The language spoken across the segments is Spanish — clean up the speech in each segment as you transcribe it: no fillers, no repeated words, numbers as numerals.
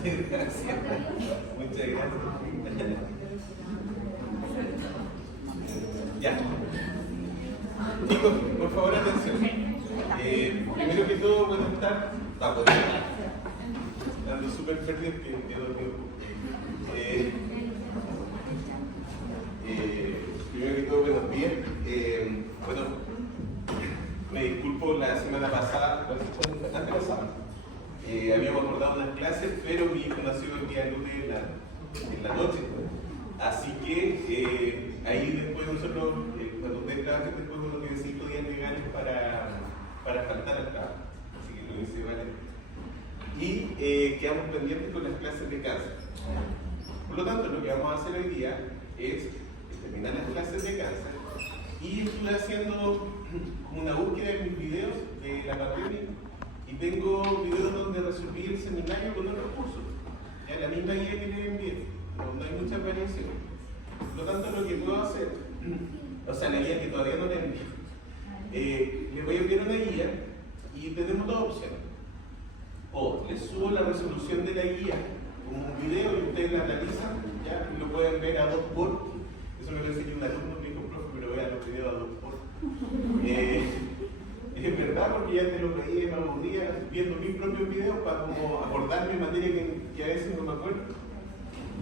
Muchas gracias. Ya. Chicos, por favor, atención. Primero que todo, bueno, estar dando súper perdidos que primero que todo, buenos días. Bueno, me disculpo la semana pasada, habíamos acordado unas clases, pero mi hijo nació el día lunes en la noche. Así que ahí después nosotros, cuando ustedes trabajan, después uno tiene 5 días legales para faltar al trabajo. Así que lo hice, vale. Y quedamos pendientes con las clases de cáncer. Por lo tanto, lo que vamos a hacer hoy día es terminar las clases de cáncer. Y estuve haciendo una búsqueda en mis videos de la pandemia y tengo videos donde resolví el seminario con otros cursos. Ya la misma guía que les envié, no hay mucha variación. Por lo tanto, lo que puedo hacer, o sea, la guía que todavía no les envié, les voy a enviar una guía y tenemos dos opciones. O les subo la resolución de la guía como un video y ustedes la analizan, ya, y lo pueden ver a 2x. Eso me lo enseñó un alumno que dijo, profe, pero vean los videos a 2x. Es verdad, porque ya te lo veía y me aburría viendo mis propios videos para como acordarme materia que a veces no me acuerdo.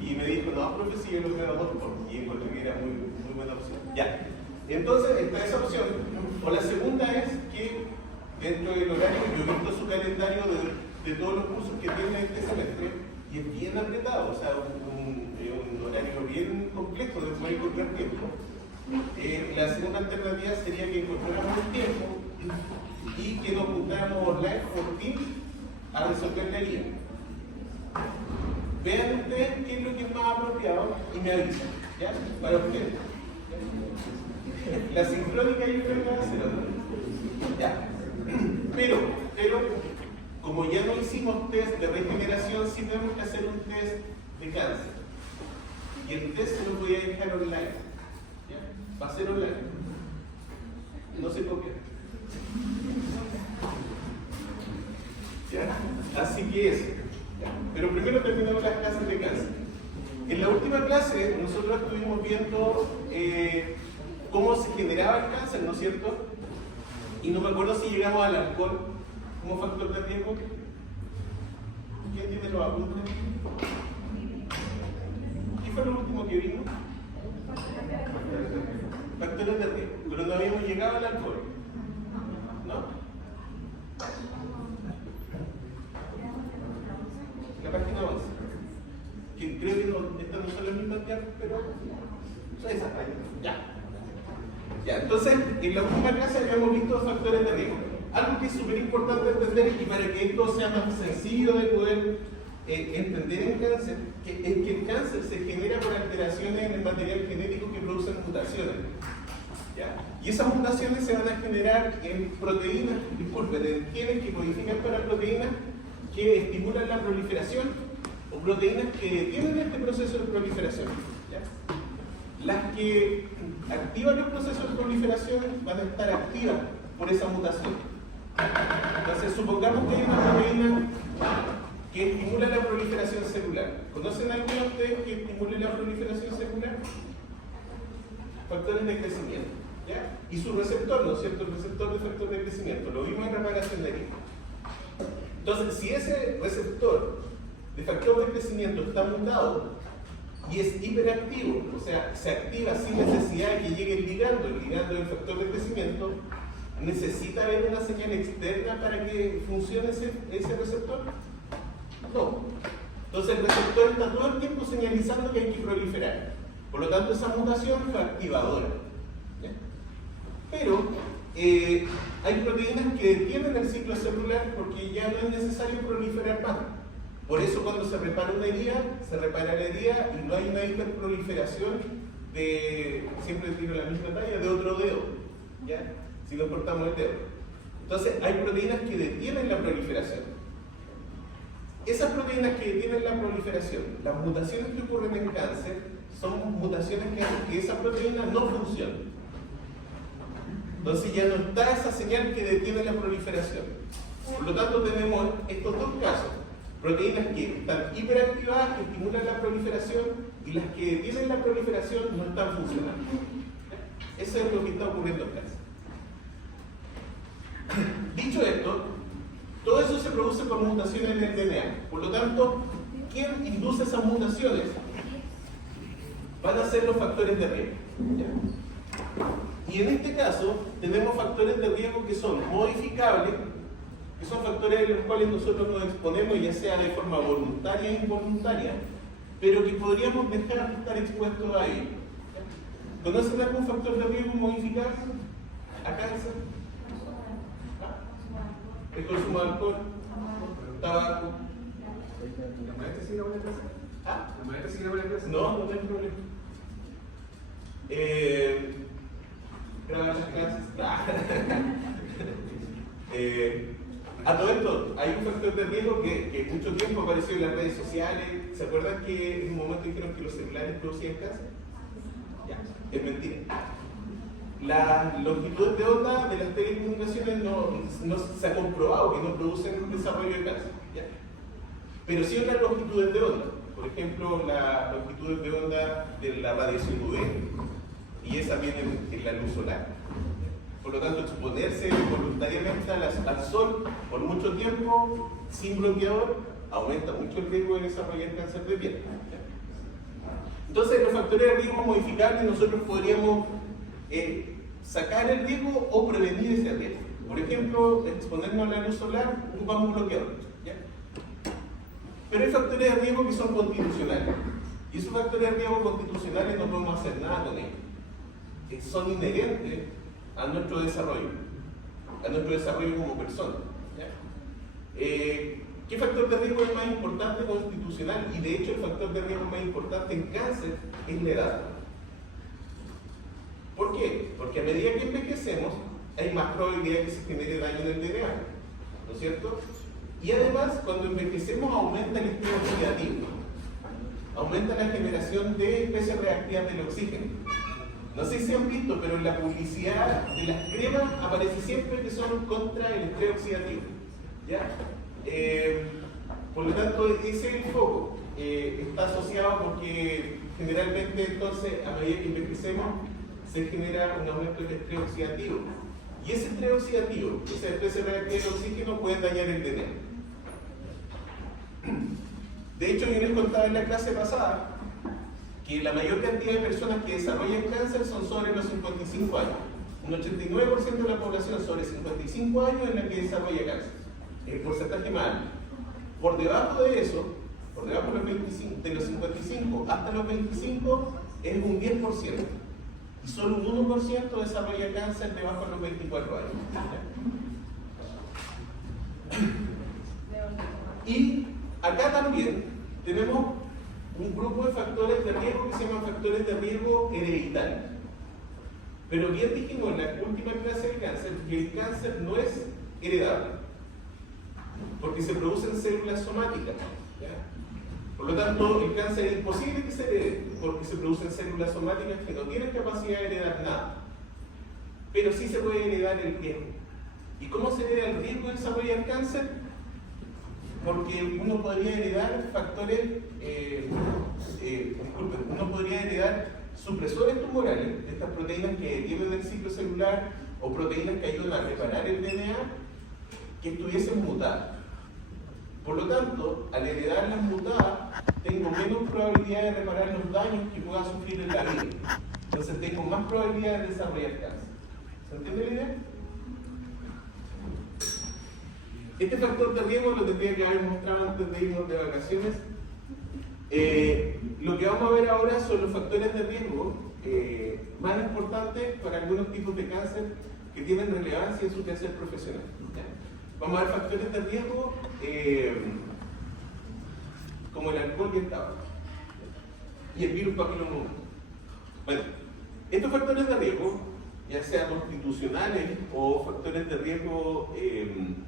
Y me dijo, no, profe, sí, yo lo veo a 2x. Y encontré que era muy buena opción. Ya. Entonces, está esa opción. O la segunda es que dentro del horario, yo he visto su calendario de todos los cursos que tiene este semestre y es bien apretado, o sea, un horario bien complejo de poder encontrar tiempo. La segunda alternativa sería que encontráramos el tiempo y que nos juntáramos online por Teams a resolver la guía. Vean ustedes qué es lo que es más apropiado y me avisan, ¿ya? Para ustedes. La sincrónica yo creo que va a ser otra. Ya. Pero, como ya no hicimos test de regeneración, sí tenemos que hacer un test de cáncer. Y el test se lo voy a dejar online. ¿Ya? Va a ser online. No se copia. ¿Ya? Así que eso. ¿Ya? Pero primero terminamos las clases de cáncer. En la última clase nosotros estuvimos viendo cómo se generaba el cáncer, ¿no es cierto? Y no me acuerdo si llegamos al alcohol como factor de riesgo. ¿Quién tiene los apuntes? ¿Qué fue lo último que vimos? Factores de riesgo. Pero no habíamos llegado al alcohol. ¿No? La página 11. Que creo que no, estas no son las mismas que antes, pero son esas páginas. Ya, entonces, en la última clase habíamos visto factores de riesgo. Algo que es súper importante entender y para que esto sea más sencillo de poder entender en cáncer, es que el cáncer se genera por alteraciones en el material genético que producen mutaciones. ¿Ya? Y esas mutaciones se van a generar en proteínas, en genes que codifican para proteínas que estimulan la proliferación o proteínas que detienen este proceso de proliferación. ¿Ya? Las que activan los procesos de proliferación van a estar activas por esa mutación. Entonces, supongamos que hay una proteína que estimula la proliferación celular. ¿Conocen alguno de ustedes que estimule la proliferación celular? Factores de crecimiento. ¿Ya? Y su receptor, ¿no es cierto? El receptor de factor de crecimiento. Lo vimos en reparación de herida. Entonces, si ese receptor de factor de crecimiento está mutado y es hiperactivo, o sea, se activa sin necesidad de que llegue el ligando del factor de crecimiento, ¿necesita haber una señal externa para que funcione ese receptor? No. Entonces el receptor está todo el tiempo señalizando que hay que proliferar. Por lo tanto, esa mutación fue activadora. ¿Ya? Pero hay proteínas que detienen el ciclo celular porque ya no es necesario proliferar más. Por eso cuando se repara una herida, se repara la herida y no hay una hiperproliferación de, siempre tiro la misma talla, de otro dedo, ¿ya? Si nos cortamos el dedo. Entonces hay proteínas que detienen la proliferación. Esas proteínas que detienen la proliferación, las mutaciones que ocurren en cáncer, son mutaciones que hacen que esa proteína no funcione. Entonces ya no está esa señal que detiene la proliferación. Por lo tanto tenemos estos dos casos. Proteínas que están hiperactivadas, que estimulan la proliferación, y las que detienen la proliferación no están funcionando. Eso es lo que está ocurriendo en cáncer. Dicho esto, todo eso se produce por mutaciones en el DNA. Por lo tanto, ¿quién induce esas mutaciones? Van a ser los factores de riesgo. ¿Ya? Y en este caso, tenemos factores de riesgo que son modificables, que son factores a los cuales nosotros nos exponemos, ya sea de forma voluntaria e involuntaria, pero que podríamos dejar de estar expuestos a ellos. ¿Conocen algún factor de riesgo modificable? ¿A cáncer? ¿El consumo de alcohol? ¿Tabaco? ¿La maestra sigue la clase? ¿Ah? ¿La maestra sigue la clase? No, no hay problema. Grabar las clases. A todo esto, hay un factor de riesgo que mucho tiempo apareció en las redes sociales. ¿Se acuerdan que en un momento dijeron que los celulares producían cáncer? Ya, es mentira. Las longitudes de onda de las telecomunicaciones no se ha comprobado que no producen desarrollo de cáncer. ¿Ya? Pero sí otras longitudes de onda. Por ejemplo, las longitudes de onda de la radiación UV, y esa viene en la luz solar. Por lo tanto, exponerse voluntariamente al sol por mucho tiempo sin bloqueador aumenta mucho el riesgo de desarrollar cáncer de piel. Entonces, los factores de riesgo modificables nosotros podríamos sacar el riesgo o prevenir ese riesgo. Por ejemplo, exponernos a la luz solar, ocupamos un bloqueador. ¿Ya? Pero hay factores de riesgo que son constitucionales. Y esos factores de riesgo constitucionales no podemos hacer nada con ellos. Son inherentes a nuestro desarrollo como persona. ¿Qué factor de riesgo es más importante constitucional? Y de hecho el factor de riesgo más importante en cáncer es la edad. ¿Por qué? Porque a medida que envejecemos hay más probabilidad de que se genere daño en el DNA, ¿no es cierto? Y además cuando envejecemos aumenta el estrés oxidativo, aumenta la generación de especies reactivas del oxígeno. No sé si han visto, pero en la publicidad de las cremas aparece siempre que son contra el estrés oxidativo. ¿Ya? Por lo tanto, ese es el foco. Está asociado porque generalmente entonces a medida que envejecemos se genera un aumento del estrés oxidativo. Y ese estrés oxidativo, esa especie reactiva del oxígeno, puede dañar el DNA. De hecho, yo les contaba en la clase pasada que la mayor cantidad de personas que desarrollan cáncer son sobre los 55 años. Un 89% de la población sobre 55 años es la que desarrolla cáncer. Es el porcentaje más alto. Por debajo de eso, por debajo de los 55 hasta los 25 es un 10%. Y solo un 1% desarrolla cáncer debajo de los 24 años. Y acá también tenemos un grupo de factores de riesgo que se llaman factores de riesgo hereditarios. Pero bien dijimos en la última clase del cáncer que el cáncer no es heredable, porque se producen células somáticas. ¿Ya? Por lo tanto, el cáncer es imposible que se herede, porque se producen células somáticas que no tienen capacidad de heredar nada. Pero sí se puede heredar el riesgo. ¿Y cómo se hereda el riesgo de desarrollar cáncer? Porque uno podría heredar factores, uno podría heredar supresores tumorales, de estas proteínas que detienen el ciclo celular o proteínas que ayudan a reparar el DNA, que estuviesen mutadas. Por lo tanto, al heredar las mutadas, tengo menos probabilidad de reparar los daños que pueda sufrir en la vida. Entonces tengo más probabilidad de desarrollar cáncer. ¿Se entiende la idea? Este factor de riesgo lo tendría que haber mostrado antes de irnos de vacaciones. Lo que vamos a ver ahora son los factores de riesgo más importantes para algunos tipos de cáncer que tienen relevancia en su quehacer profesional. ¿Ya? Vamos a ver factores de riesgo como el alcohol y el tabaco. Y el virus papiloma humano. Bueno, estos factores de riesgo, ya sean constitucionales o factores de riesgo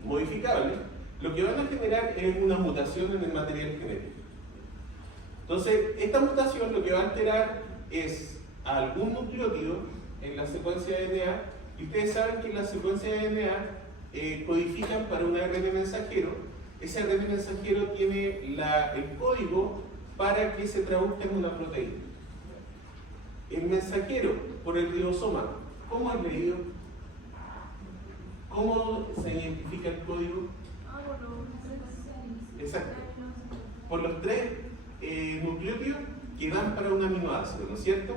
modificables, lo que van a generar es una mutación en el material genético. Entonces, esta mutación lo que va a alterar es algún nucleótido en la secuencia de DNA, y ustedes saben que en la secuencia de DNA codifican para un ARN mensajero. Ese ARN mensajero tiene el código para que se traduzca en una proteína. El mensajero por el ribosoma, ¿cómo es leído? ¿Cómo se identifica el código? Exacto. Por los 3 nucleótidos que dan para un aminoácido, ¿no es cierto?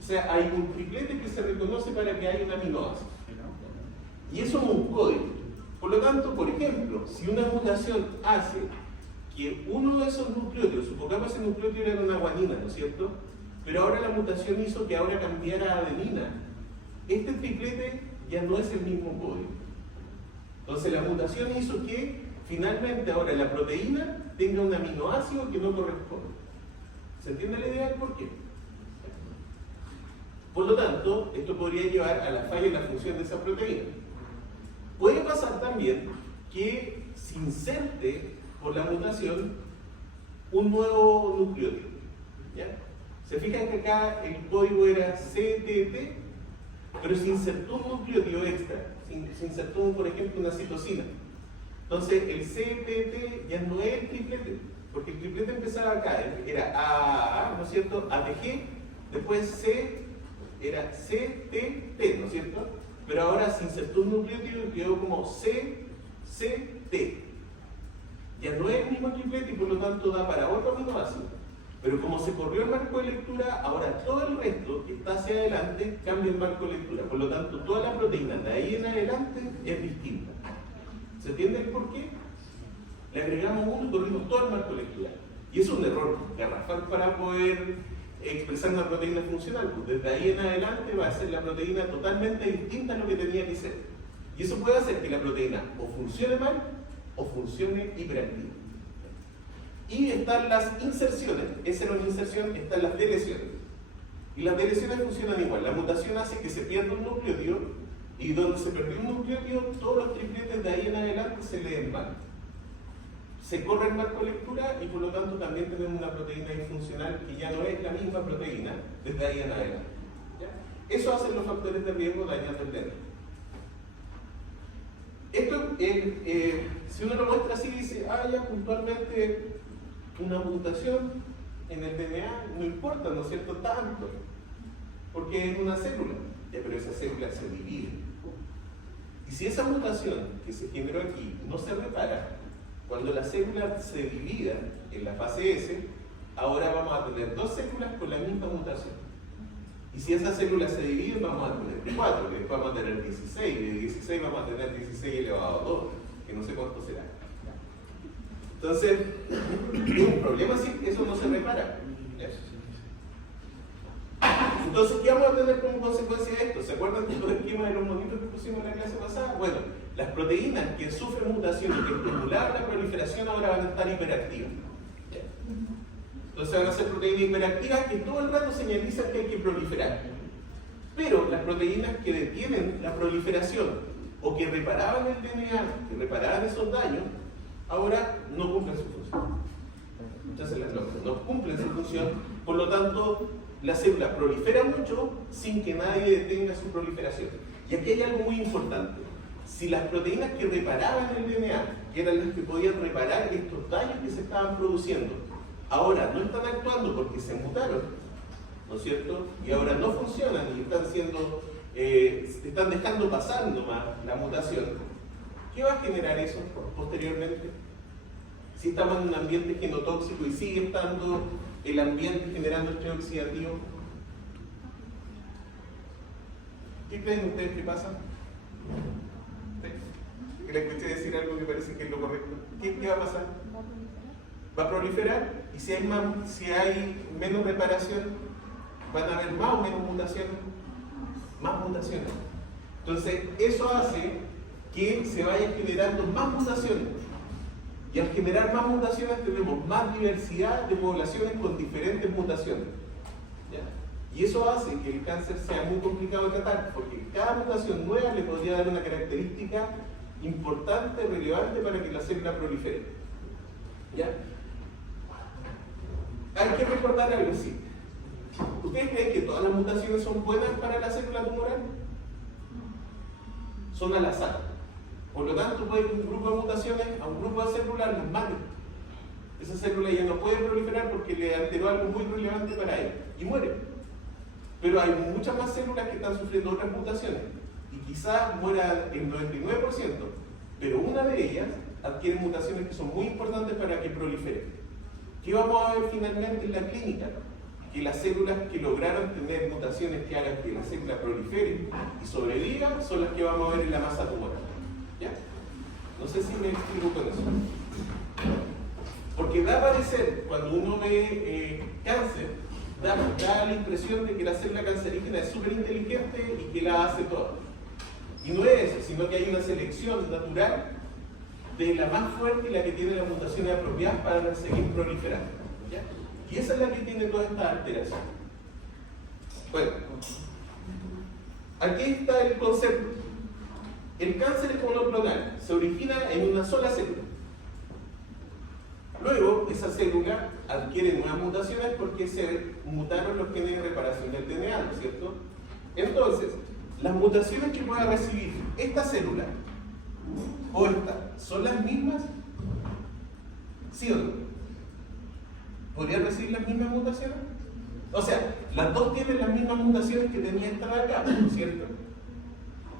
O sea, hay un triplete que se reconoce para que haya un aminoácido. Y eso es un código. Por lo tanto, por ejemplo, si una mutación hace que uno de esos nucleótidos, supongamos ese nucleótido era una guanina, ¿no es cierto? Pero ahora la mutación hizo que ahora cambiara a adenina. Este triplete ya no es el mismo código. Entonces la mutación hizo que finalmente ahora la proteína tenga un aminoácido que no corresponde. ¿Se entiende la idea del por qué? Por lo tanto, esto podría llevar a la falla en la función de esa proteína. Puede pasar también que se inserte por la mutación un nuevo nucleótido. ¿Ya? Se fijan que acá el código era CTT, pero se insertó un nucleótido extra. Se insertó, por ejemplo, una citosina. Entonces, el CTT ya no es el triplete, porque el triplete empezaba acá, era AAA, ¿no es cierto? ATG, después C, era CTT, ¿no es cierto? Pero ahora se insertó un nucleótido y quedó como CCT. Ya no es el mismo triplete y por lo tanto da para otro aminoácido. Pero como se corrió el marco de lectura, ahora todo el resto que está hacia adelante cambia el marco de lectura. Por lo tanto, toda la proteína de ahí en adelante es distinta. ¿Se entiende el por qué? Le agregamos uno y corrimos todo el marco de lectura. Y eso es un error garrafal para poder expresar una proteína funcional. Pues desde ahí en adelante va a ser la proteína totalmente distinta a lo que tenía que ser. Y eso puede hacer que la proteína o funcione mal o funcione hiperactiva. Y están las inserciones, esa era una inserción, están las deleciones. Y las deleciones funcionan igual. La mutación hace que se pierda un nucleótido y donde se perdió un nucleótido, todos los tripletes de ahí en adelante se leen mal. Se corre el marco de lectura y por lo tanto también tenemos una proteína disfuncional que ya no es la misma proteína desde ahí en adelante. ¿Ya? Eso hacen los factores de riesgo dañando el DNA. Esto, si uno lo muestra así, dice, ya puntualmente una mutación en el DNA, no importa, ¿no es cierto?, tanto, porque es una célula, pero esa célula se divide. Y si esa mutación que se generó aquí no se repara, cuando la célula se divida en la fase S, ahora vamos a tener 2 células con la misma mutación. Y si esa célula se divide, vamos a tener 4, que después vamos a tener 16, y de 16 vamos a tener 16 elevado a 2, que no sé cuánto será. Entonces, es un problema si eso no se repara. Entonces, ¿qué vamos a tener como consecuencia de esto? ¿Se acuerdan de los esquemas de los monitos que pusimos en la clase pasada? Bueno, las proteínas que sufren mutaciones que estimulaban la proliferación ahora van a estar hiperactivas. Entonces van a ser proteínas hiperactivas que todo el rato señalizan que hay que proliferar. Pero las proteínas que detienen la proliferación o que reparaban el DNA, que reparaban esos daños, ahora no cumplen su función. Entonces no cumplen su función, por lo tanto la célula prolifera mucho sin que nadie detenga su proliferación. Y aquí hay algo muy importante. Si las proteínas que reparaban el DNA, que eran las que podían reparar estos daños que se estaban produciendo, ahora no están actuando porque se mutaron, ¿no es cierto? Y ahora no funcionan y están dejando pasar nomás la mutación. ¿Qué va a generar eso posteriormente? Si estamos en un ambiente genotóxico y sigue estando el ambiente generando estrés oxidativo, ¿qué creen ustedes que pasa? Que le escuché decir algo que parece que es lo correcto. ¿Qué va a pasar? Va a proliferar y si hay menos reparación, van a haber más o menos mutaciones. Más mutaciones. Entonces, eso hace que se vayan generando más mutaciones. Y al generar más mutaciones tenemos más diversidad de poblaciones con diferentes mutaciones. ¿Ya? Y eso hace que el cáncer sea muy complicado de tratar, porque cada mutación nueva le podría dar una característica importante, relevante para que la célula prolifere. ¿Ya? Hay que recordar algo así. ¿Ustedes creen que todas las mutaciones son buenas para la célula tumoral? Son al azar. Por lo tanto, puede que un grupo de mutaciones a un grupo de células las mate. Esa célula ya no puede proliferar porque le alteró algo muy relevante para ella y muere. Pero hay muchas más células que están sufriendo otras mutaciones y quizás muera el 99%, pero una de ellas adquiere mutaciones que son muy importantes para que prolifere. ¿Qué vamos a ver finalmente en la clínica? Que las células que lograron tener mutaciones que hagan que la célula prolifere y sobreviva son las que vamos a ver en la masa tumoral. ¿Ya? No sé si me explico con eso. Porque da a parecer, cuando uno ve cáncer, da la impresión de que la célula cancerígena es súper inteligente y que la hace toda. Y no es eso, sino que hay una selección natural de la más fuerte y la que tiene las mutaciones apropiadas para seguir proliferando. ¿Ya? Y esa es la que tiene todas estas alteraciones. Bueno, aquí está el concepto. El cáncer es monoclonal, se origina en una sola célula. Luego, esa célula adquiere nuevas mutaciones porque se mutaron los genes de reparación del DNA, ¿no es cierto? Entonces, las mutaciones que pueda recibir esta célula o esta, ¿son las mismas? ¿Sí o no? ¿Podrían recibir las mismas mutaciones? O sea, las dos tienen las mismas mutaciones que tenía esta de acá, ¿no es cierto?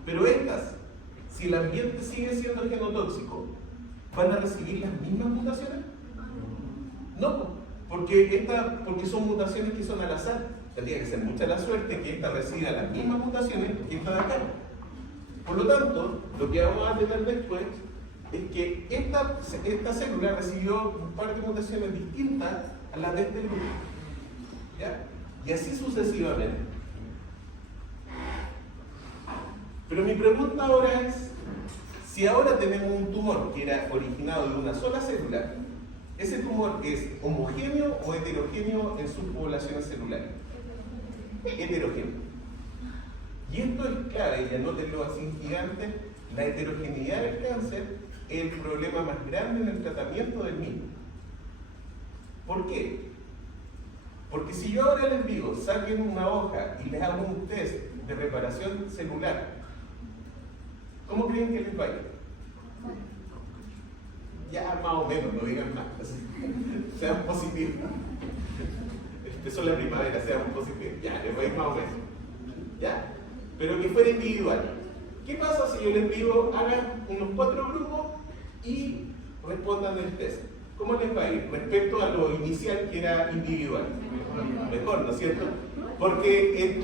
Pero estas, si el ambiente sigue siendo genotóxico, ¿van a recibir las mismas mutaciones? No, porque son mutaciones que son al azar. Tendría que ser mucha la suerte que esta reciba las mismas mutaciones que esta de acá. Por lo tanto, lo que vamos a tener después es que esta célula recibió un par de mutaciones distintas a las de este grupo. ¿Ya? Y así sucesivamente. Pero mi pregunta ahora es, si ahora tenemos un tumor que era originado de una sola célula, ¿ese tumor es homogéneo o heterogéneo en sus poblaciones celulares? Heterogéneo. Y esto es clave, y anótenlo así en gigante, la heterogeneidad del cáncer es el problema más grande en el tratamiento del mismo. ¿Por qué? Porque si yo ahora les digo, saquen una hoja y les hago un test de reparación celular, ¿cómo creen que les va a ir? Ya más o menos, no digan más, sean positivos. Empezó la primavera, sean positivos, ya, les va a ir más o menos. ¿Ya? Pero que fuera individual. ¿Qué pasa si yo les digo, hagan unos 4 grupos y respondan el test? ¿Cómo les va a ir respecto a lo inicial que era individual? Mejor, ¿no es cierto? Porque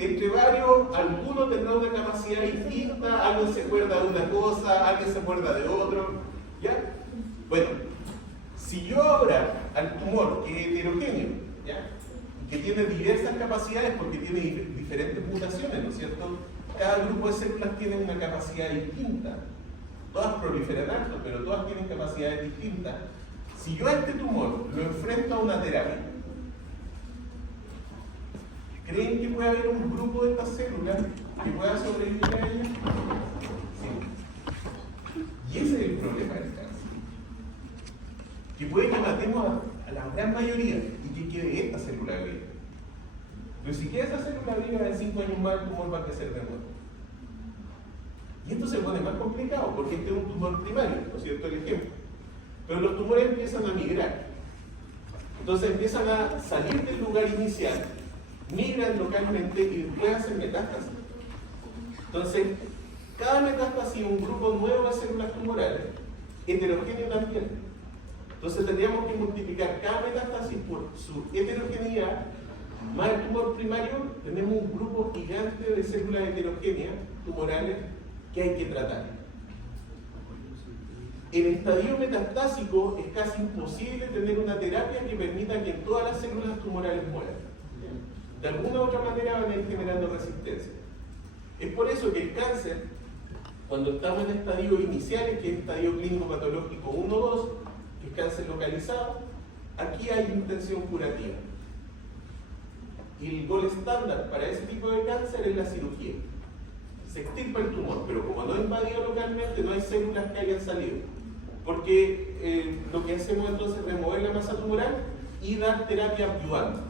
entre varios, algunos tendrán una capacidad distinta, alguien se acuerda de una cosa, alguien se acuerda de otro, ¿ya? Bueno, si yo ahora al tumor que es heterogéneo, ¿ya? Que tiene diversas capacidades porque tiene diferentes mutaciones, ¿no es cierto? Cada grupo de células tiene una capacidad distinta. Todas proliferan alto, pero todas tienen capacidades distintas. Si yo a este tumor lo enfrento a una terapia, ¿creen que puede haber un grupo de estas células que pueda sobrevivir a ella? Sí. Y ese es el problema del cáncer. Que puede que matemos a la gran mayoría y que quede esta célula viva. Pero si queda esa célula viva en 5 años más, el tumor va a crecer de nuevo. Y esto se pone más complicado porque este es un tumor primario, ¿no es cierto? El ejemplo. Pero los tumores empiezan a migrar. Entonces empiezan a salir del lugar inicial, migran localmente y después hacen metástasis. Entonces, cada metástasis es un grupo nuevo de células tumorales, heterogéneo también. Entonces tendríamos que multiplicar cada metástasis por su heterogeneidad, más el tumor primario, tenemos un grupo gigante de células heterogéneas tumorales que hay que tratar. En estadio metastásico es casi imposible tener una terapia que permita que todas las células tumorales mueran. De alguna u otra manera van a ir generando resistencia. Es por eso que el cáncer, cuando estamos en estadios iniciales, que es estadio clínico patológico 1 o 2, es cáncer localizado, aquí hay intención curativa. Y el gol estándar para ese tipo de cáncer es la cirugía. Se extirpa el tumor, pero como no invadió localmente, no hay células que hayan salido. Porque lo que hacemos entonces es remover la masa tumoral y dar terapia adyuvante,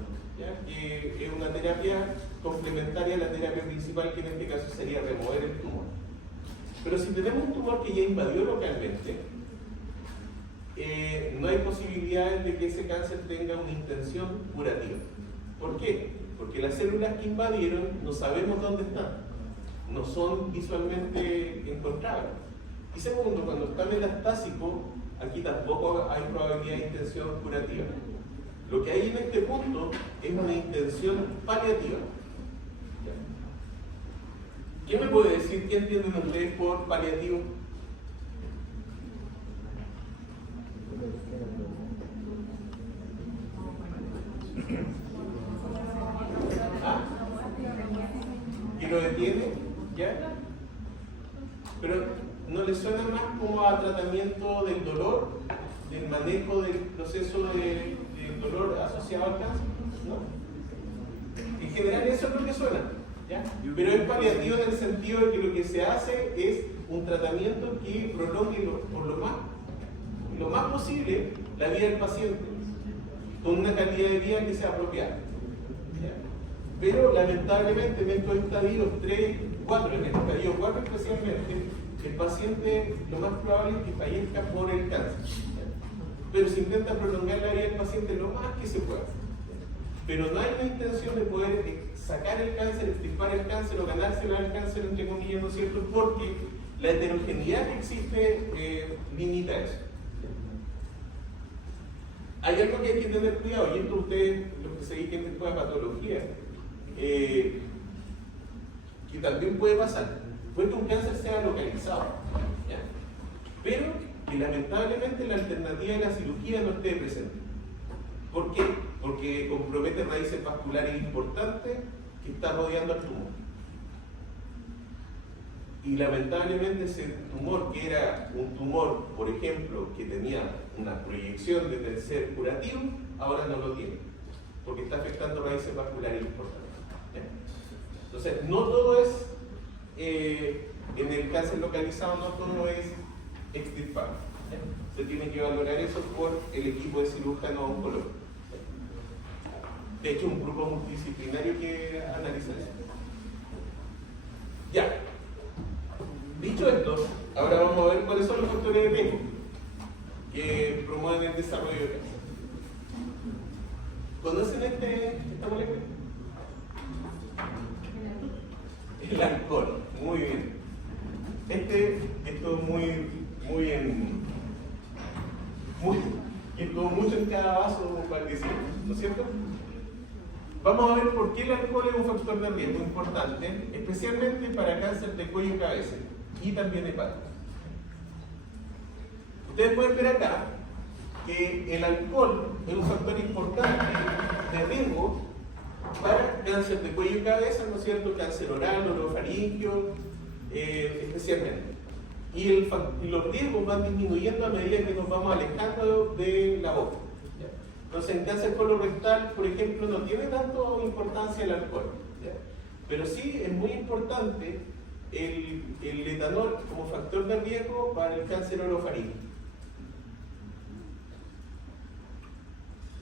que es una terapia complementaria a la terapia principal, que en este caso sería remover el tumor. Pero si tenemos un tumor que ya invadió localmente, no hay posibilidades de que ese cáncer tenga una intención curativa. ¿Por qué? Porque las células que invadieron no sabemos dónde están, no son visualmente encontrables. Y segundo, cuando está metastásico, aquí tampoco hay probabilidad de intención curativa. Lo que hay en este punto es una intención paliativa. ¿Quién me puede decir qué entienden ustedes por paliativo? ¿Ah? ¿Y lo detiene? ¿Ya? Pero ¿no le suena más como a tratamiento del dolor, del manejo del proceso del dolor asociado al cáncer? ¿No? En general eso es lo que suena, ¿ya? Pero es paliativo en el sentido de que lo que se hace es un tratamiento que prolongue por lo más posible la vida del paciente, con una calidad de vida que sea apropiada. ¿Ya? Pero lamentablemente en estos estadios 3, 4, en el estadio 4 especialmente, el paciente lo más probable es que fallezca por el cáncer. ¿Ya? Pero se intenta prolongar la vida del paciente lo más que se pueda. Pero no hay una intención de poder sacar el cáncer, extirpar el cáncer o ganárselo al cáncer, entre comillas, ¿no es cierto? Porque la heterogeneidad que existe limita eso. Hay algo que hay que tener cuidado, y esto ustedes, los que se dediquen después a patología, que también puede pasar, puede que un cáncer sea localizado, ¿ya? Pero que lamentablemente la alternativa de la cirugía no esté presente. ¿Por qué? Porque compromete raíces vasculares importantes que están rodeando al tumor. Y lamentablemente ese tumor, que era un tumor, por ejemplo, que tenía una proyección de ser curativo, ahora no lo tiene, porque está afectando raíces vasculares importantes. ¿Ya? Entonces, no todo es, en el cáncer localizado, no todo es extirpable. Se tiene que valorar eso por el equipo de cirujanos oncólogos. De hecho, un grupo multidisciplinario que analiza eso. Ya. Dicho esto, ahora vamos a ver cuáles son los factores de riesgo que promueven el desarrollo de cáncer. ¿Conocen esta molécula? El alcohol. Muy bien. Esto estuvo mucho en cada vaso para decir, ¿no es cierto? Vamos a ver por qué el alcohol es un factor de riesgo importante, especialmente para cáncer de cuello y cabeza, y también hepático. Ustedes pueden ver acá que el alcohol es un factor importante de riesgo para cáncer de cuello y cabeza, ¿no es cierto? Cáncer oral, orofaringio, especialmente. Y los riesgos van disminuyendo a medida que nos vamos alejando de la boca. ¿Ya? Entonces, en cáncer colorectal, por ejemplo, no tiene tanto importancia el alcohol. ¿Ya? Pero sí es muy importante el etanol como factor de riesgo para el cáncer orofaringio.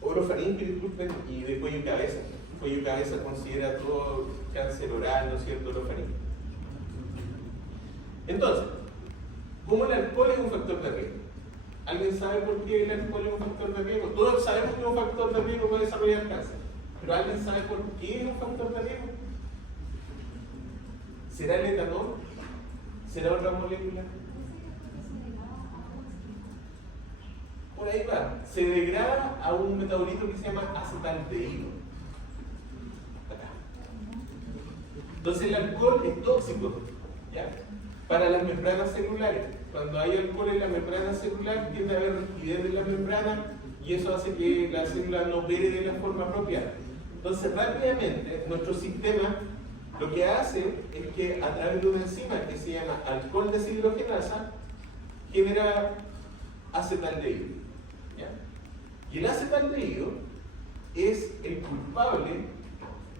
Orofaringio, disculpen, y de cuello y cabeza. Cuello y cabeza considera todo cáncer oral, ¿no es cierto?, orofaringio. Entonces, ¿cómo el alcohol es un factor de riesgo? ¿Alguien sabe por qué el alcohol es un factor de riesgo? Todos sabemos que es un factor de riesgo para desarrollar cáncer, pero ¿alguien sabe por qué es un factor de riesgo? ¿Será el etanol? ¿Será otra molécula? Por ahí va. Se degrada a un metabolito que se llama acetaldehído. Acá. Entonces el alcohol es tóxico, ¿ya?, para las membranas celulares. Cuando hay alcohol en la membrana celular, tiende a haber rigidez de la membrana y eso hace que la célula no opere de la forma apropiada. Entonces, rápidamente, nuestro sistema lo que hace es que a través de una enzima que se llama alcohol deshidrogenasa, genera acetaldehído. ¿ya? Y el acetaldehído es el culpable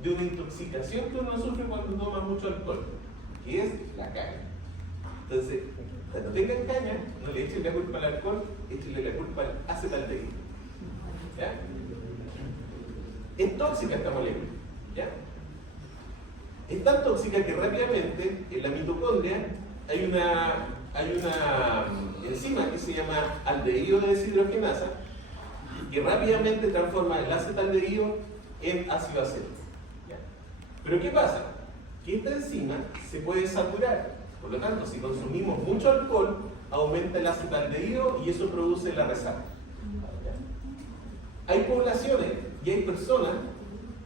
de una intoxicación que uno sufre cuando toma mucho alcohol, que es la caña. Entonces, cuando tengan caña, no le echen la culpa al alcohol, échenle la culpa al acetaldehído. ¿Ya? Es tóxica esta molécula. ¿Ya? Es tan tóxica que rápidamente en la mitocondria hay una enzima que se llama aldehído de deshidrogenasa que rápidamente transforma el acetaldehído en ácido acético. ¿Ya? Pero ¿qué pasa? Que esta enzima se puede saturar. Por lo tanto, si consumimos mucho alcohol, aumenta el acetaldehído y eso produce la resaca. ¿Ya? Hay poblaciones y hay personas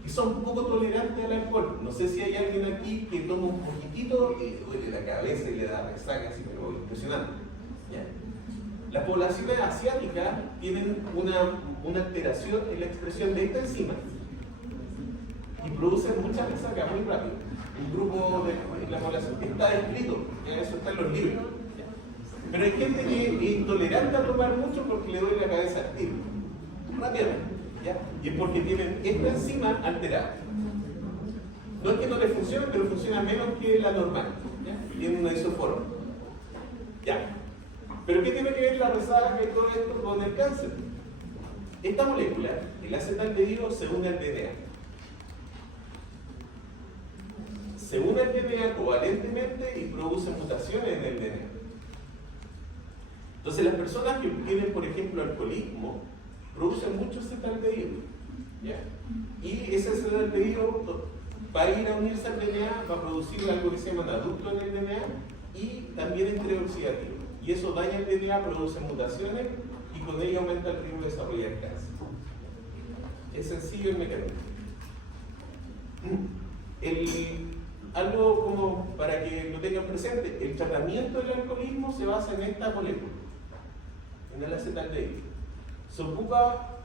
que son poco tolerantes al alcohol. No sé si hay alguien aquí que toma un poquitito y le duele la cabeza y le da resaca, así, pero impresionante. ¿Ya? Las poblaciones asiáticas tienen una alteración en la expresión de esta enzima y producen mucha resaca muy rápido. Un grupo de la población que está escrito, eso está en los libros. ¿Ya? Pero hay gente que es intolerante a tomar mucho porque le duele la cabeza al tiro, rápidamente. ¿Ya? Y es porque tienen esta enzima alterada. No es que no le funcione, pero funciona menos que la normal. ¿Ya? Tiene una isoforma. ¿Ya? ¿Pero qué tiene que ver la resaca y todo esto con el cáncer? Esta molécula, el acetaldehído, se une al DNA. Se une al DNA covalentemente y produce mutaciones en el DNA. Entonces las personas que tienen, por ejemplo, alcoholismo, producen mucho acetaldehído. ¿Ya? Y ese acetaldehído va a ir a unirse al DNA, va a producir algo que se llama adducto en el DNA y también estrés oxidativo. Y eso daña el DNA, produce mutaciones y con ello aumenta el riesgo de desarrollar cáncer. Es sencillo el mecanismo. Algo como para que lo tengan presente, el tratamiento del alcoholismo se basa en esta molécula, en el acetaldehído. Se ocupa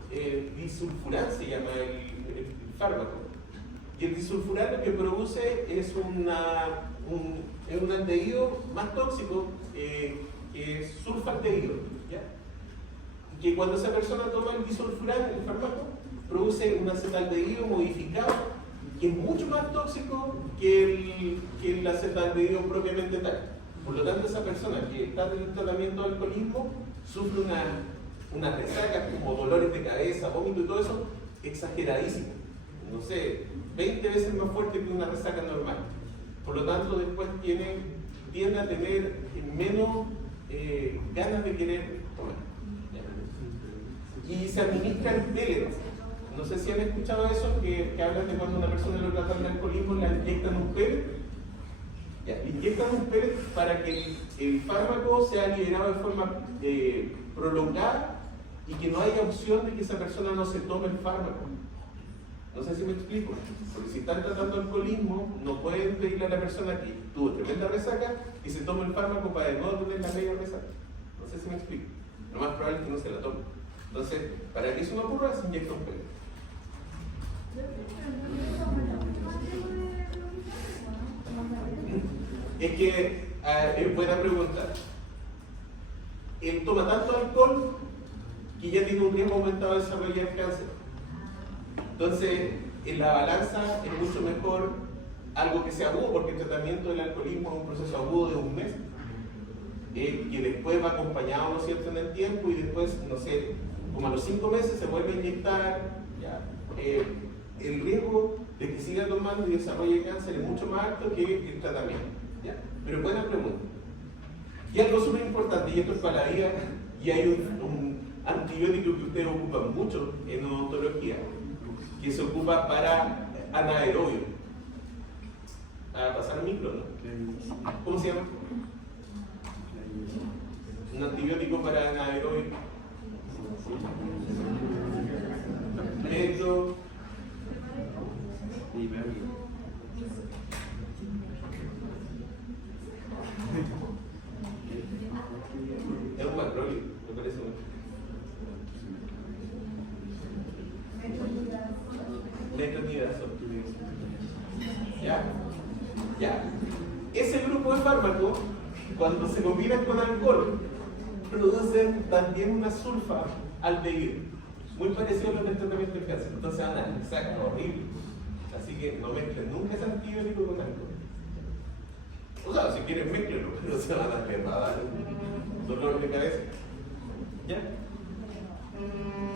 disulfuran, se llama el fármaco. Y el disulfuran lo que produce es un aldehído más tóxico que es sulfaldehído. ¿Ya? Y que cuando esa persona toma el disulfuran, el fármaco, produce un acetaldehído modificado que es mucho más tóxico que el acetaldehído propiamente tal. Por lo tanto, esa persona que está en el tratamiento de alcoholismo sufre unas resacas como dolores de cabeza, vómito y todo eso, exageradísimo. No sé, 20 veces más fuerte que una resaca normal. Por lo tanto, después tiende a tener menos ganas de querer tomar. Y se administran pellets. No sé si han escuchado eso, que hablan de cuando una persona lo trata de alcoholismo, le inyectan un pellet. Le inyectan un pellet para que el fármaco sea liberado de forma prolongada y que no haya opción de que esa persona no se tome el fármaco. No sé si me explico, porque si están tratando alcoholismo, no pueden pedirle a la persona que tuvo tremenda resaca y se tome el fármaco para de nuevo tener la media resaca. No sé si me explico. Lo más probable es que no se la tome. Entonces, para que eso no ocurra, se inyecta un pellet. Es que, es buena pregunta. Él toma tanto alcohol que ya tiene un riesgo aumentado de desarrollar cáncer. Entonces, en la balanza es mucho mejor algo que sea agudo, porque el tratamiento del alcoholismo es un proceso agudo de un mes, que después va acompañado, ¿no es cierto?, en el tiempo y después, no sé, como a los 5 meses se vuelve a inyectar. ¿Ya? El riesgo de que siga tomando y desarrolle cáncer es mucho más alto que el tratamiento. ¿Ya? Pero buena pregunta. Y algo súper importante, y esto es para la vida, y hay un antibiótico que ustedes ocupan mucho en odontología, que se ocupa para anaerobio. A pasar el micro, ¿no? ¿Cómo se llama? Un antibiótico para anaerobio. Esto. Es un macrolio, me parece mucho. Metronidazol. ¿Ya? ¿Ya? Ese grupo de fármacos, cuando se combinan con alcohol, producen también una sulfa aldehido. Muy parecido a los del tratamiento del cáncer. Entonces van a dar exacto, horrible. Así que no mezclen nunca ese antibiótico con algo. O sea, si quieren mezclenlo, pero se van a dar un dolor de cabeza. ¿Ya?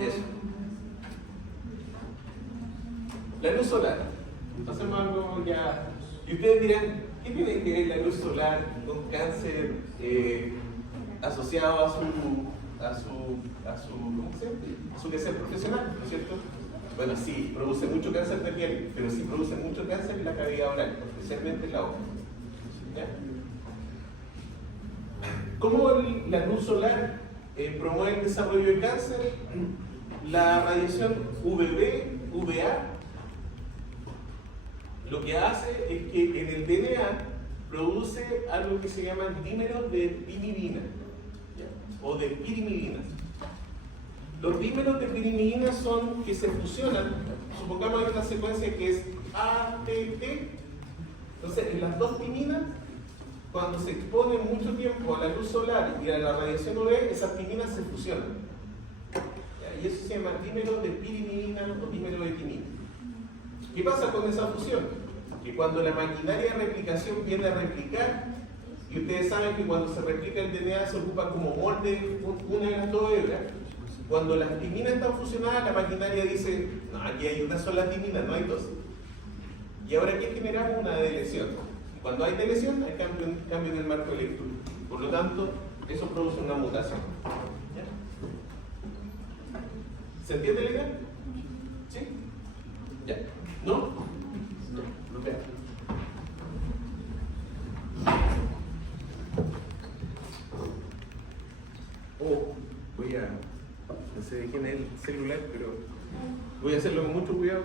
Eso. La luz solar. Hacemos algo ya. Y ustedes dirán, ¿qué tiene que ver la luz solar con cáncer asociado a su quehacer profesional, ¿no es cierto? Bueno, sí, produce mucho cáncer de piel, pero sí produce mucho cáncer en la cavidad oral, especialmente en la boca. ¿Ya? ¿Cómo la luz solar promueve el desarrollo de cáncer? La radiación UVB, UVA, lo que hace es que en el DNA produce algo que se llama dímeros de pirimidina, ¿ya? O de pirimidina. Los dímeros de pirimidina son que se fusionan, supongamos esta secuencia que es ATT, entonces en las dos timinas, cuando se exponen mucho tiempo a la luz solar y a la radiación UV, esas timinas se fusionan. ¿Ya? Y eso se llama dímero de pirimidina o dímero de timina. ¿Qué pasa con esa fusión? Que cuando la maquinaria de replicación viene a replicar, y ustedes saben que cuando se replica el DNA se ocupa como molde una de las dos hebras, cuando las timinas están fusionadas, la maquinaria dice, no, aquí hay una sola timina, no hay dos. Y ahora, ¿qué generamos? Una delesión. Y cuando hay delesión, hay cambio en el marco electrónico. Por lo tanto, eso produce una mutación. ¿Ya? ¿Se entiende la idea? ¿Sí? ¿Ya? ¿No? No vea. Oh, voy a... No sé de quién es el celular, pero voy a hacerlo con mucho cuidado.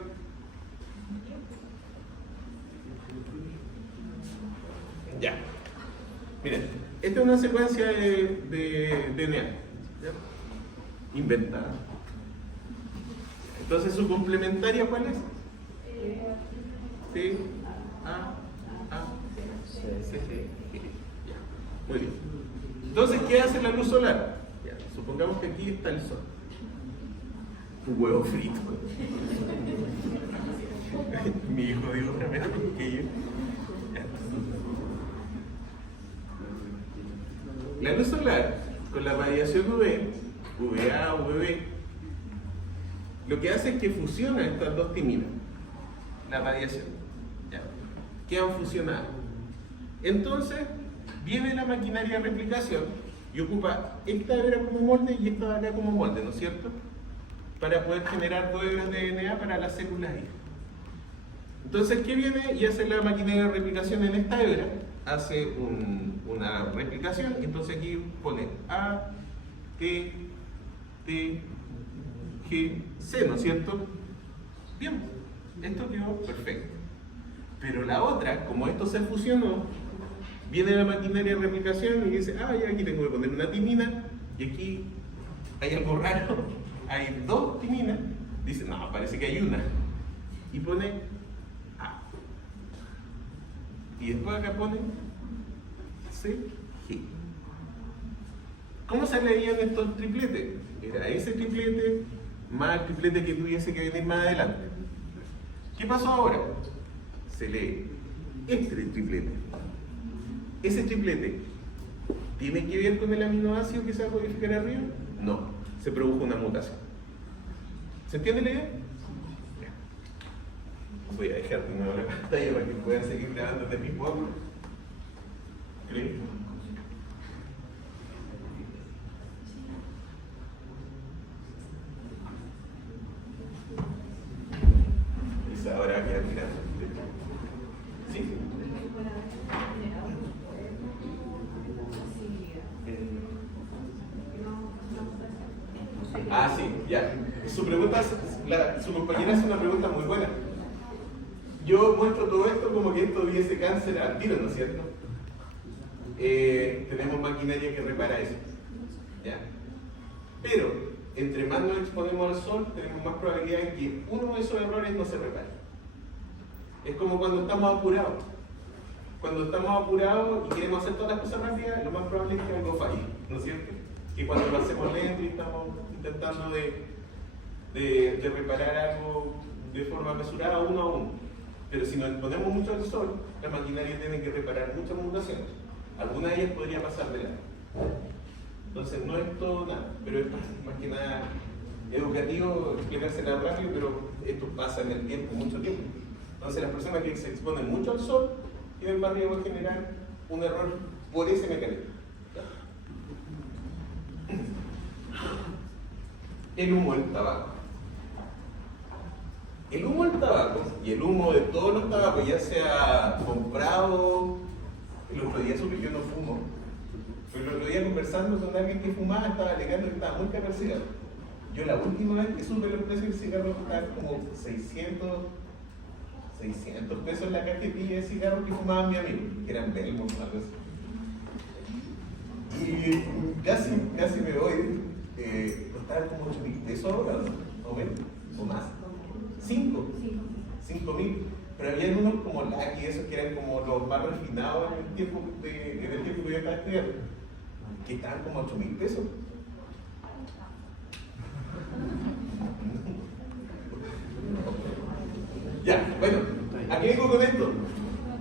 Ya. Miren, esta es una secuencia de DNA, ¿ya? Inventada. Entonces, ¿su complementaria cuál es? T, A, C, G. Ya. Muy bien. Entonces, ¿qué hace la luz solar? Ya. Supongamos que aquí está el sol. Un huevo frito. Mi hijo dijo primero que yo. Ya. La luz solar, con la radiación UV, UVA, UVB, lo que hace es que fusiona estas dos timinas, la radiación. ¿Ya? Quedan fusionadas. Entonces, viene la maquinaria de replicación y ocupa esta hebra como molde y esta de acá como molde, ¿no es cierto? Para poder generar dos hebras de DNA para las células hija. Entonces, ¿qué viene? Y hace la maquinaria de replicación en esta hebra, hace una replicación, y entonces aquí pone A, T, T, G, C, ¿no es cierto? Bien, esto quedó perfecto. Pero la otra, como esto se fusionó, viene la maquinaria de replicación y dice, ah, ya aquí tengo que poner una timina, y aquí hay algo raro, hay dos timinas, dice, no, parece que hay una, y pone A. Y después acá pone C, G. ¿Cómo se leían estos tripletes? Era ese triplete más el triplete que tuviese que venir más adelante. ¿Qué pasó ahora? Se lee este triplete. Ese triplete, ¿tiene que ver con el aminoácido que se va a codificar arriba? No, se produjo una mutación. ¿Se entiende la idea? Ya. Voy a dejar de nuevo la pantalla para que puedan seguir grabando desde mi forma. ¿Creen? Esa ahora va a quedar mirando. ¿Sí? Ah, sí, ya. Su compañera hace una pregunta muy buena. Yo muestro todo esto como que esto diese cáncer al tiro, ¿no es cierto? Tenemos maquinaria que repara eso. ¿Ya? Pero, entre más nos exponemos al sol, tenemos más probabilidad de que uno de esos errores no se repare. Es como cuando estamos apurados. Cuando estamos apurados y queremos hacer todas las cosas rápidas, lo más probable es que algo falle, ¿no es cierto? que cuando lo hacemos lento y estamos intentando de reparar algo de forma mesurada uno a uno. Pero si nos exponemos mucho al sol, la maquinaria tiene que reparar muchas mutaciones. Alguna de ellas podría pasar de lado. Entonces no es todo nada, pero es más que nada educativo explicársela rápido, pero esto pasa en el tiempo, mucho tiempo. Entonces las personas que se exponen mucho al sol tienen más riesgo de generar un error por ese mecanismo. El humo del tabaco. El humo del tabaco y el humo de todos los tabacos, ya sea comprado, el otro día supe que yo no fumo, pero el otro día conversando con alguien que fumaba estaba alegando que estaba muy caro el cigarro. Yo la última vez que supe los precios del cigarro estaban como 600 pesos en la cajetilla de cigarros que fumaban mi amigo, que eran Belmont, algo así. Y casi me voy, costaban como 8.000 pesos ahora, o menos, o más. 5.000. Pero había unos como Lucky, esos que eran como los más refinados en el tiempo que yo estaba estudiando, que estaban como 8.000 pesos. Ya, bueno, ¿a qué vengo con esto?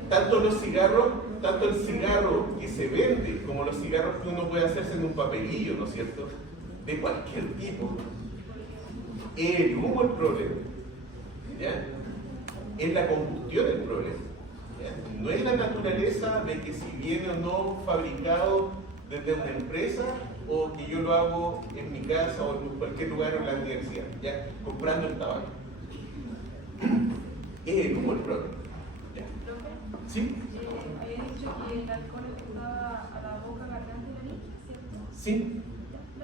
Tanto el cigarro que se vende, como los cigarros que uno puede hacerse en un papelillo, ¿no es cierto? De cualquier tipo. El humo es el problema. ¿Ya? Es la combustión el problema. ¿Ya? No es la naturaleza de que si viene o no fabricado desde una empresa o que yo lo hago en mi casa o en cualquier lugar o en la universidad, ¿ya? Comprando el tabaco. Es el humo el problema. ¿Ya? ¿Sí? Había dicho que el alcohol afectaba a la boca, garganta y nariz, ¿cierto? Sí.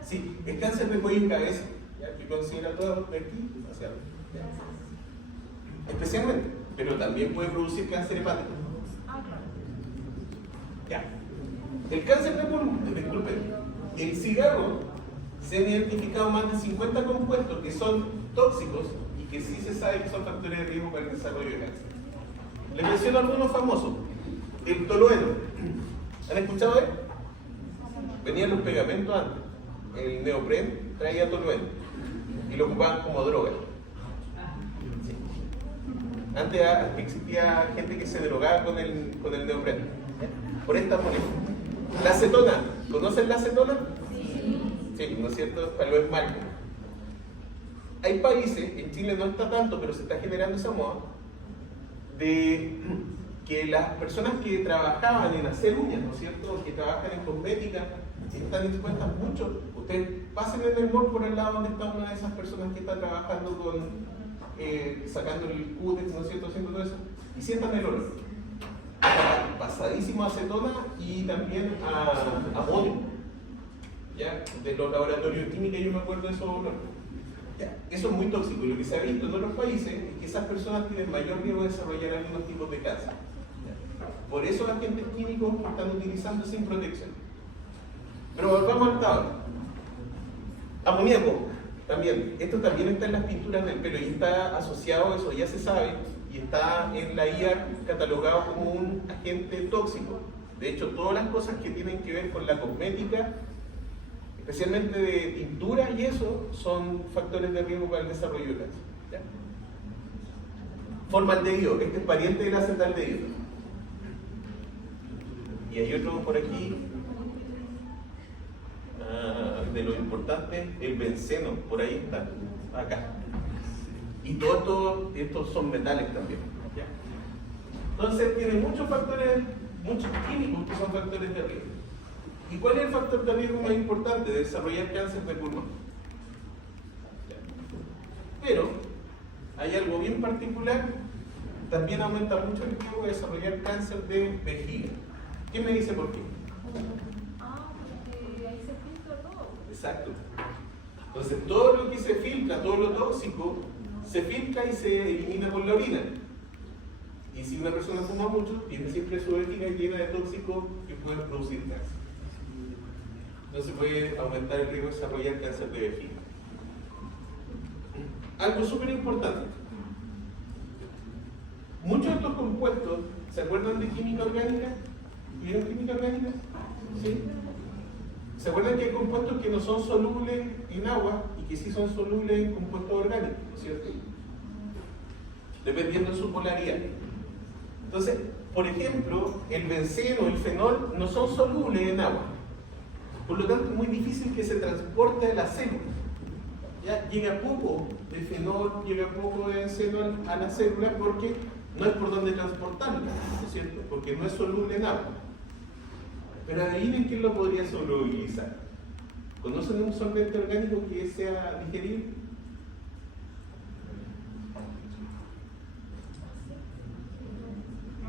Sí, es cáncer de cuello y cabeza, ¿ya? Que considera todo de aquí hacia arriba. Especialmente, pero también puede producir cáncer hepático. Ah, claro. Ya. El cáncer de pulmón, disculpen, el cigarro se han identificado más de 50 compuestos que son tóxicos y que sí se sabe que son factores de riesgo para el desarrollo de cáncer. Les menciono algunos famosos. El tolueno. ¿Han escuchado de él? Venían los pegamentos antes. El neopren traía tolueno y lo ocupaban como droga. Sí. Antes existía gente que se drogaba con el neopren por esta molestia. La acetona, ¿conocen la acetona? Sí, ¿no es cierto? Para lo esmalte. Hay países, en Chile no está tanto, pero se está generando esa moda, de que las personas que trabajaban en hacer uñas, ¿no es cierto?, que trabajan en cosmética, están expuestas mucho. Ustedes pasen en el mall por el lado donde está una de esas personas que está trabajando con, sacando el cútex, ¿no es cierto?, haciendo todo eso, y sientan el olor. Pasadísimo a acetona y también a amonio. ¿Ya? De los laboratorios de química yo me acuerdo de esos olores. Ya. Eso es muy tóxico y lo que se ha visto en otros países es que esas personas tienen mayor riesgo de desarrollar algunos tipos de cáncer. ¿Ya? Por eso los agentes químicos están utilizando sin protección. Pero volvamos al tabaco. Amoníaco, también. Esto también está en las pinturas del pelo y está asociado a eso, ya se sabe, y está en la IA catalogado como un agente tóxico. De hecho, todas las cosas que tienen que ver con la cosmética, especialmente de tintura y eso, son factores de riesgo para el desarrollo de cáncer. ¿Ya? Formaldehído, este es pariente del acetaldehído. Y hay otro por aquí, de lo importante, el benceno, por ahí está, acá. Y todos estos son metales también. ¿Ya? Entonces tiene muchos factores, muchos químicos que son factores de riesgo. ¿Y cuál es el factor de riesgo más importante de desarrollar cáncer de pulmón? Pero hay algo bien particular, también aumenta mucho el riesgo de desarrollar cáncer de vejiga. ¿Quién me dice por qué? Ah, porque ahí se filtra todo. Exacto. Entonces todo lo que se filtra, todo lo tóxico, se filtra y se elimina por la orina. Y si una persona fuma mucho, tiene siempre su vejiga llena de tóxicos que pueden producir cáncer. Entonces puede aumentar el riesgo de desarrollar cáncer de vejiga. Algo súper importante. Muchos de estos compuestos, ¿se acuerdan de química orgánica? ¿Vieron química orgánica? Sí. ¿Se acuerdan que hay compuestos que no son solubles en agua y que sí son solubles en compuestos orgánicos, ¿cierto? Dependiendo de su polaridad. Entonces, por ejemplo, el benceno o el fenol no son solubles en agua. Por lo tanto, es muy difícil que se transporte a la célula. ¿Ya? Llega poco de fenol, llega poco de benceno a la célula porque no es por donde transportarlo, ¿no es cierto? Porque no es soluble en agua. Pero adivinen quién lo podría solubilizar. ¿Conocen un solvente orgánico que sea digerible?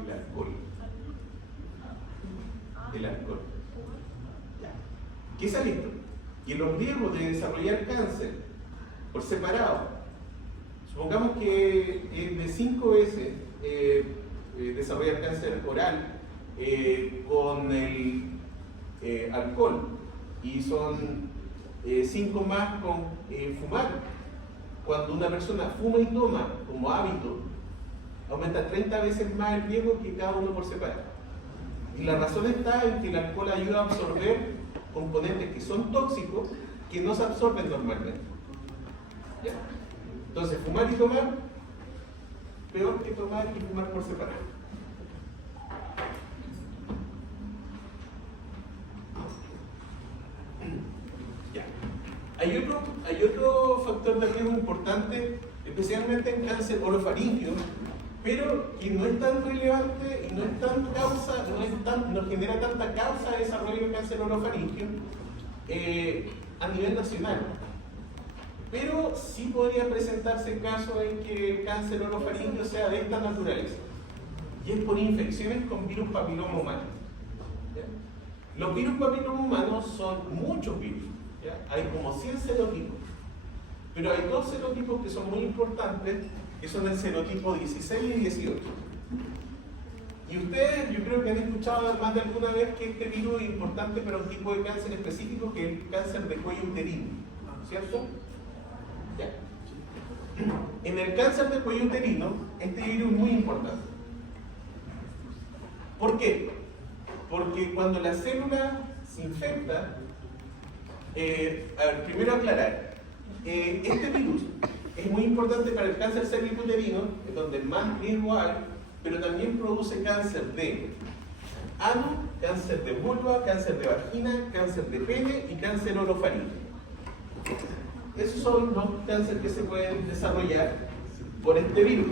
El alcohol. El alcohol. ¿Qué sale esto? Que los riesgos de desarrollar cáncer por separado, supongamos que de 5 veces desarrollar cáncer oral con el alcohol y son 5 más con fumar. Cuando una persona fuma y toma como hábito, aumenta 30 veces más el riesgo que cada uno por separado. Y la razón está en que el alcohol ayuda a absorber componentes que son tóxicos que no se absorben normalmente. ¿Ya? Entonces, fumar y tomar, peor que tomar y fumar por separado. Ya. Hay otro factor de riesgo importante, especialmente en cáncer orofaríngeo, pero que no es tan relevante y no es tan causa, no genera tanta causa de desarrollo de cáncer orofaríngeo a nivel nacional. Pero sí podría presentarse casos en que el cáncer orofaríngeo sea de esta naturaleza, y es por infecciones con virus papiloma humano. ¿Ya? Los virus papiloma humanos son muchos virus, ¿ya? Hay como 100 serotipos, pero hay 2 serotipos que son muy importantes, que son el serotipo 16 y 18. Y ustedes, yo creo que han escuchado más de alguna vez que este virus es importante para un tipo de cáncer específico, que es el cáncer de cuello uterino, ¿cierto? Ya. En el cáncer de cuello uterino, este virus es muy importante. ¿Por qué? Porque cuando la célula se infecta, primero aclarar, este virus es muy importante para el cáncer cervicuterino, es donde más riesgo hay, pero también produce cáncer de ano, cáncer de vulva, cáncer de vagina, cáncer de pene y cáncer orofaríngeo. Esos son los cánceres que se pueden desarrollar por este virus.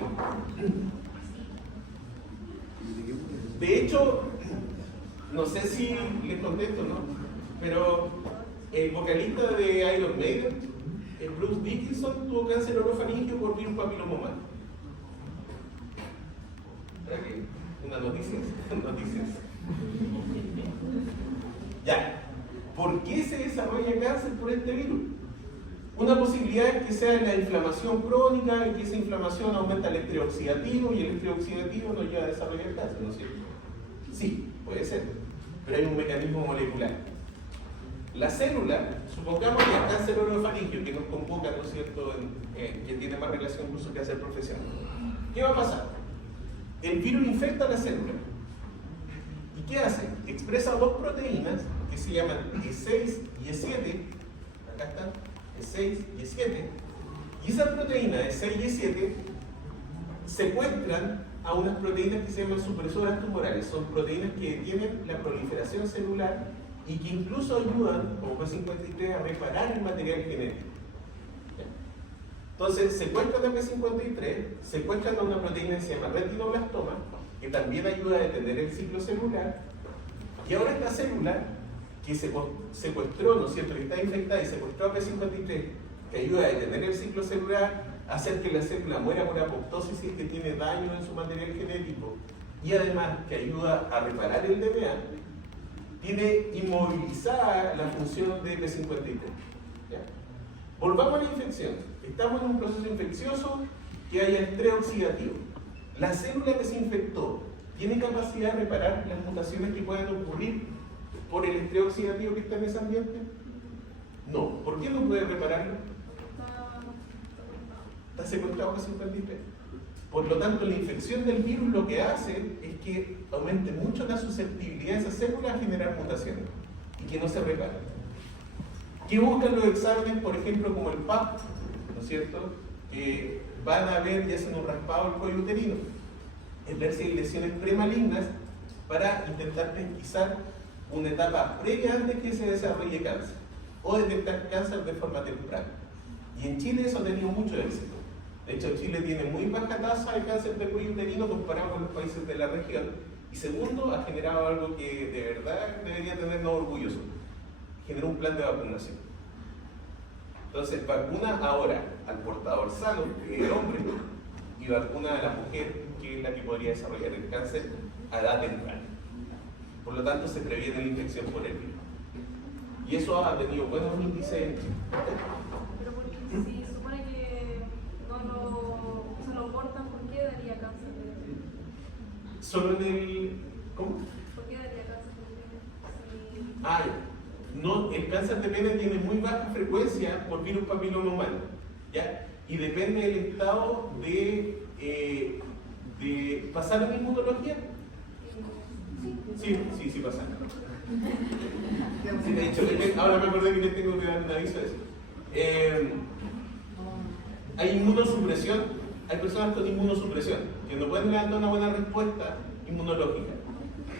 De hecho, no sé si les contesto, ¿no? Pero el vocalista de Iron Maiden, Bruce Dickinson, tuvo cáncer orofaríngeo por virus papiloma humano. Una noticia. Ya. ¿Por qué se desarrolla cáncer por este virus? Una posibilidad es que sea la inflamación crónica y que esa inflamación aumenta el estrés oxidativo y el estrés oxidativo nos lleva a desarrollar cáncer, ¿no es cierto? Sí, puede ser, pero hay un mecanismo molecular. La célula, supongamos que el cáncer orofaríngeo que nos convoca, ¿no es cierto?, que tiene más relación incluso que hacer profesión. ¿Qué va a pasar? El virus infecta la célula. ¿Y qué hace? Expresa 2 proteínas que se llaman E6 y E7. Acá están, E6 y E7. Y esas proteínas E6 y E7 secuestran a unas proteínas que se llaman supresoras tumorales. Son proteínas que detienen la proliferación celular y que incluso ayudan, como P53, a reparar el material genético. Entonces, secuestran a P53, secuestran a una proteína que se llama retinoblastoma, que también ayuda a detener el ciclo celular, y ahora esta célula que secuestró, ¿no es cierto?, que está infectada y secuestró a P53, que ayuda a detener el ciclo celular, hacer que la célula muera por apoptosis si es que tiene daño en su material genético, y además que ayuda a reparar el DNA, tiene inmovilizada la función de P53. ¿Ya? Volvamos a la infección. Estamos en un proceso infeccioso que haya estrés oxidativo. La célula que se infectó tiene capacidad de reparar las mutaciones que pueden ocurrir por el estrés oxidativo que está en ese ambiente. No. ¿Por qué no puede repararlo? Está secuestrado por P53. Por lo tanto, la infección del virus lo que hace es que aumente mucho la susceptibilidad de esa célula a generar mutaciones y que no se reparen. ¿Qué buscan los exámenes, por ejemplo, como el PAP? ¿No es cierto? Que van a ver, ya sea un raspado del cuello uterino, es ver si hay lesiones premalignas para intentar pesquisar una etapa previa antes que se desarrolle cáncer o detectar cáncer de forma temprana. Y en Chile eso ha tenido mucho éxito. De hecho, Chile tiene muy baja tasa de cáncer de cuello uterino comparado con los países de la región. Y segundo, ha generado algo que de verdad debería tenernos orgullosos. Generó un plan de vacunación. Entonces, vacuna ahora al portador sano, que es el hombre, y vacuna a la mujer, que es la que podría desarrollar el cáncer a edad temprana. Por lo tanto, se previene la infección por el virus. Y eso ha tenido buenos índices en Chile. Pero porque si supone que no se lo cortan, ¿por qué daría cáncer de pene? Solo en el... ¿Cómo? ¿Por qué daría cáncer de pene? Ah, no, el cáncer de pene tiene muy baja frecuencia por virus papiloma humano, ¿ya? Y depende del estado de ¿pasar en inmunología? Sí, pasa. Sí, de hecho, ahora me acordé que les tengo que dar un aviso de eso. Hay inmunosupresión, hay personas con inmunosupresión que no pueden levantar una buena respuesta inmunológica.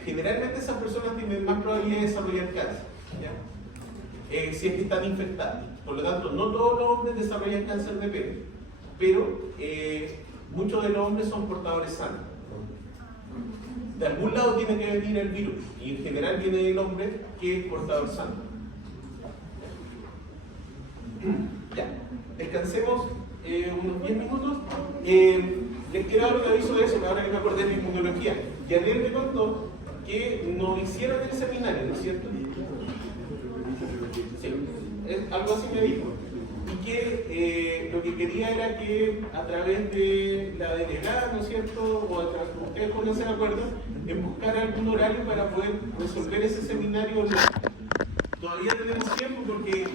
Generalmente esas personas tienen más probabilidad de desarrollar cáncer, ¿ya? Si es que están infectadas. Por lo tanto, no todos los hombres desarrollan cáncer de pene, pero muchos de los hombres son portadores sanos. De algún lado tiene que venir el virus, y en general viene del hombre que es portador sano. Ya, descansemos unos 10 minutos. Les quiero dar un aviso de eso, ahora que me acordé de inmunología. Yanel me contó que no hicieron el seminario, ¿no es cierto? Sí, algo así me dijo. Y que lo que quería era que a través de la delegada, ¿no es cierto? O a través de ustedes pónganse de acuerdo en buscar algún horario para poder resolver ese seminario. Todavía tenemos tiempo porque